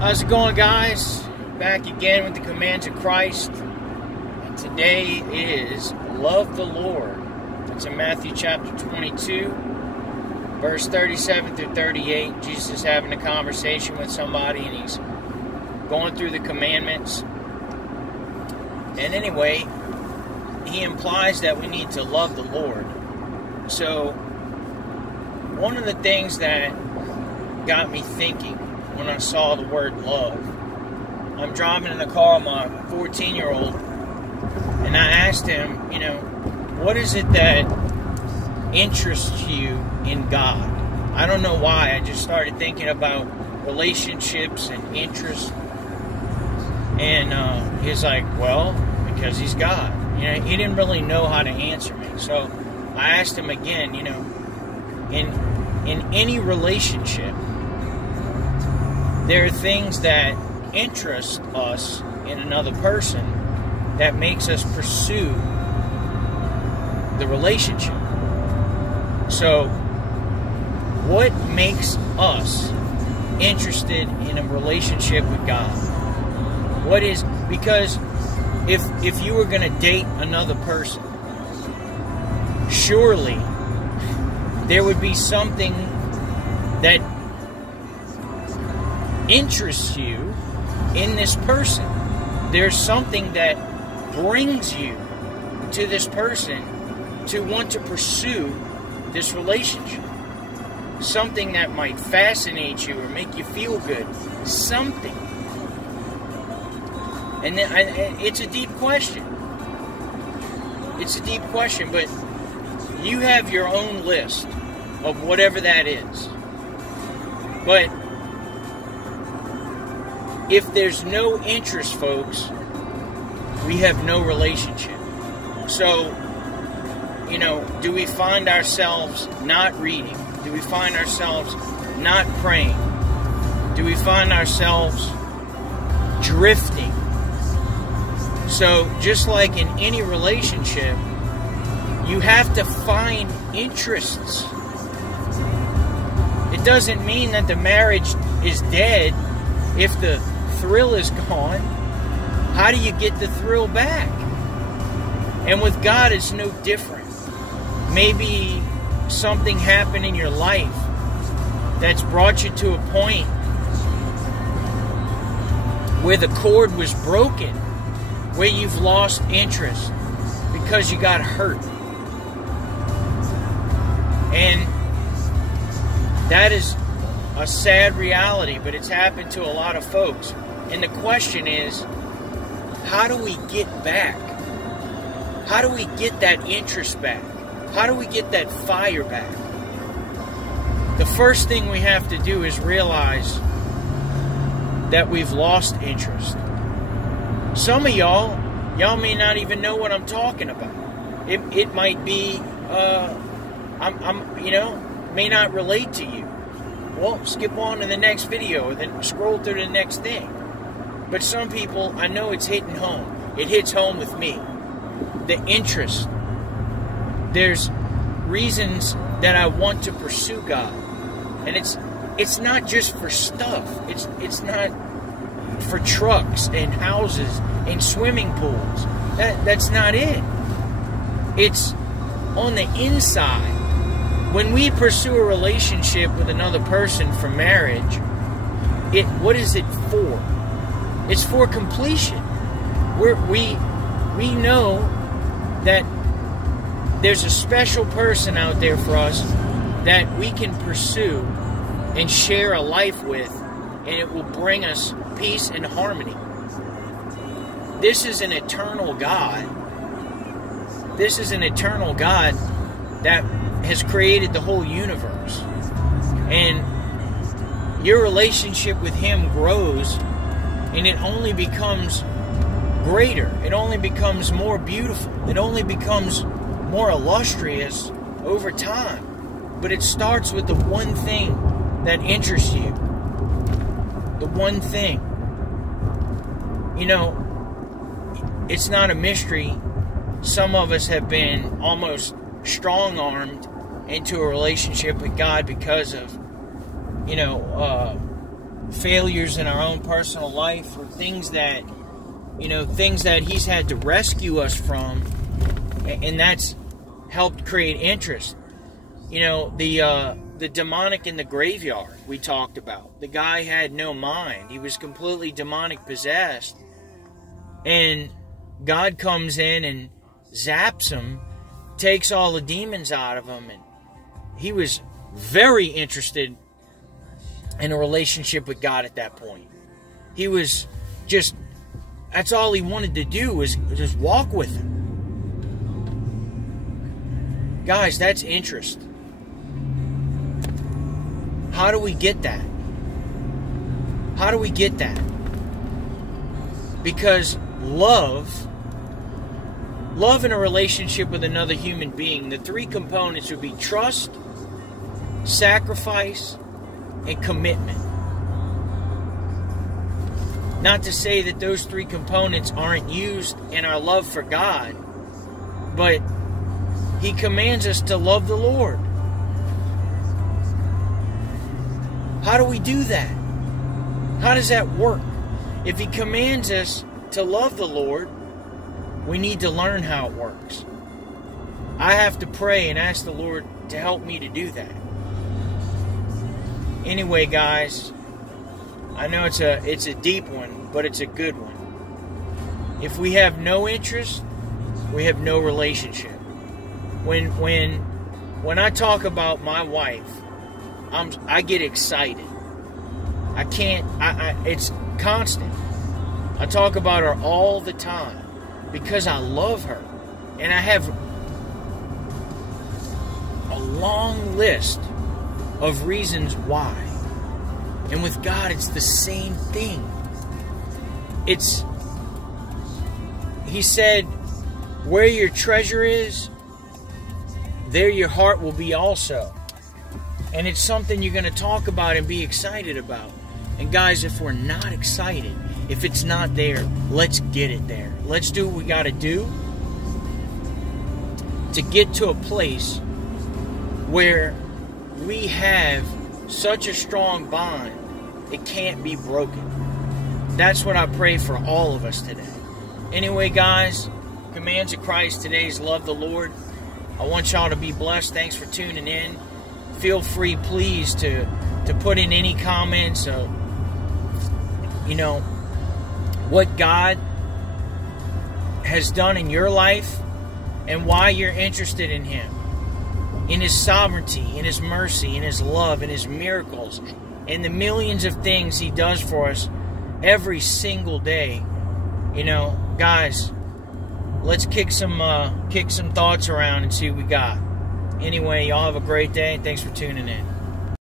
How's it going, guys? Back again with the commands of Christ. And today is love the Lord. It's in Matthew chapter 22, verse 37 through 38. Jesus is having a conversation with somebody and he's going through the commandments. And anyway, he implies that we need to love the Lord. So, one of the things that got me thinking when I saw the word love, I'm driving in the car with my 14-year-old, and I asked him, what is it that interests you in God? I don't know why. I just started thinking about relationships and interests. And he's like, well, because he's God. He didn't really know how to answer me. So I asked him again, in any relationship, there are things that interest us in another person that makes us pursue the relationship. So, what makes us interested in a relationship with God? Because if you were going to date another person, surely there would be something that interests you in this person. There's something that brings you to this person to want to pursue this relationship. Something that might fascinate you or make you feel good. Something. And then it's a deep question. It's a deep question, but you have your own list of whatever that is. But if there's no interest, folks, we have no relationship. So, do we find ourselves not reading? Do we find ourselves not praying? Do we find ourselves drifting? So, just like in any relationship, you have to find interests. It doesn't mean that the marriage is dead if the thrill is gone. How do you get the thrill back? And with God, it's no different. Maybe something happened in your life that's brought you to a point where the cord was broken, where you've lost interest because you got hurt. And that is a sad reality, but it's happened to a lot of folks. And the question is, how do we get back? How do we get that interest back? How do we get that fire back? The first thing we have to do is realize that we've lost interest. Some of y'all may not even know what I'm talking about. It might be, may not relate to you. Well, skip on to the next video, then scroll through the next thing. But some people, I know it's hitting home. It hits home with me. The interest. There's reasons that I want to pursue God. And it's not just for stuff. It's not for trucks and houses and swimming pools. That's not it. It's on the inside. When we pursue a relationship with another person for marriage, what is it for? It's for completion. We know that there's a special person out there for us that we can pursue and share a life with, and it will bring us peace and harmony. This is an eternal God. This is an eternal God that has created the whole universe. And your relationship with Him grows, and it only becomes greater. It only becomes more beautiful. It only becomes more illustrious over time. But it starts with the one thing that interests you. The one thing. It's not a mystery. Some of us have been almost strong-armed into a relationship with God because of, failures in our own personal life, or things that, things that He's had to rescue us from, and that's helped create interest. The demonic in the graveyard we talked about. The guy had no mind. He was completely demonic possessed. And God comes in and zaps him, takes all the demons out of him, and he was very interested in a relationship with God at that point. He was just, that's all he wanted to do, was just walk with Him. Guys, that's interest. How do we get that? How do we get that? Because love in a relationship with another human being, the three components would be trust, sacrifice, and commitment. Not to say that those three components aren't used in our love for God, but He commands us to love the Lord. How do we do that? How does that work? If He commands us to love the Lord, we need to learn how it works. I have to pray and ask the Lord to help me to do that. Anyway, guys, I know it's a deep one, but it's a good one. If we have no interest, we have no relationship. When I talk about my wife, I get excited. It's constant. I talk about her all the time because I love her. And I have a long list of reasons why. And with God, it's the same thing. He said, where your treasure is, there your heart will be also. And it's something you're going to talk about and be excited about. And guys, if we're not excited, if it's not there, let's get it there. Let's do what we got to do to get to a place where we have such a strong bond, it can't be broken. That's what I pray for all of us today. Anyway, guys, commands of Christ today is love the Lord. I want y'all to be blessed. Thanks for tuning in. Feel free, please, to put in any comments of, what God has done in your life and why you're interested in Him, in His sovereignty, in His mercy, in His love, in His miracles, and the millions of things He does for us every single day. Guys, let's kick some thoughts around and see what we got. Anyway, y'all have a great day, and thanks for tuning in.